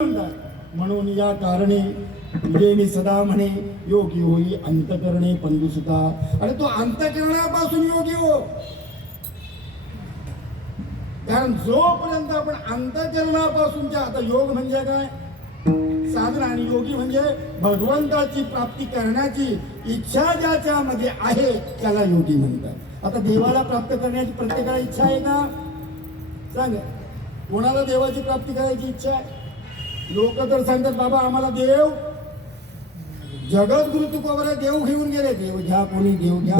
म्हणून या कारणे तुझे मी सदा म्हणे योगी होई अंतकरणे पंडुसुता. आणि तो अंतकरणापासून योगी हो. कारण जोपर्यंत आपण अंतकरणापासूनच्या, आता योग म्हणजे काय, साधना, आणि योगी म्हणजे भगवंताची प्राप्ती करण्याची इच्छा ज्याच्या मध्ये आहे त्याला योगी म्हणतात. आता देवाला प्राप्त करण्याची प्रत्येकाला इच्छा आहे का? सांगा, कोणाला देवाची प्राप्ती करायची इच्छा आहे? लोक तर सांगतात बाबा आम्हाला देव, जगद्गुरु तुकोबरा देव घेऊन गेले. देव घ्या, कोणी देव घ्या.